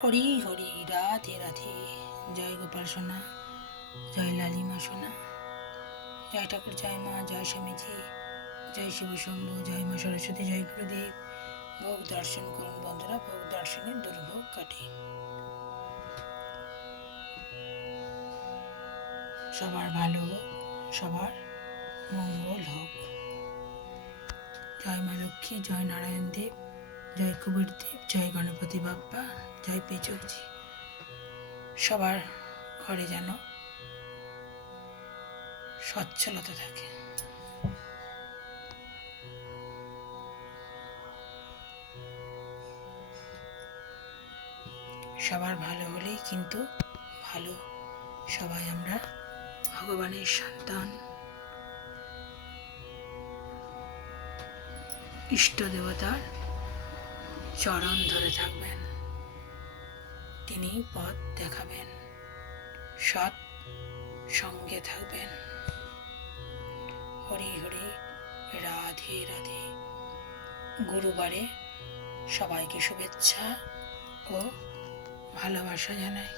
হরি হরি, রাধে রাধে। জয় গোপাল সোনা, জয় লালিমা সোনা, জয় ঠাকুর, জয় মা, জয় স্বামীজি, জয় শিব শম্ভু, জয় মা সরস্বতী, জয় গুরুদেব। ভোগ দর্শন করুন বন্ধুরা, ভোগ দর্শনের দুর্ভোগ কাটে। সবার ভালো হোক, সবার মঙ্গল হোক। জয় মা লক্ষ্মী, জয় নারায়ণ দেব, জয় কুবের দেব, জয় গণপতি বাপ্পা, জয় পেচকজি। সবার ঘরে যেন সচ্ছলতা থাকে। সবার ভালো হলেই কিন্তু ভালো। সবাই আমরা ভগবানের সন্তান। ইষ্ট দেবতার চরণ ধরে থাকবেন, তিনি পথ দেখাবেন, সৎ সঙ্গে থাকবেন। হরি হরি, রাধে রাধে। গুরুবারে সবাইকে শুভেচ্ছা ও ভালোবাসা জানাই।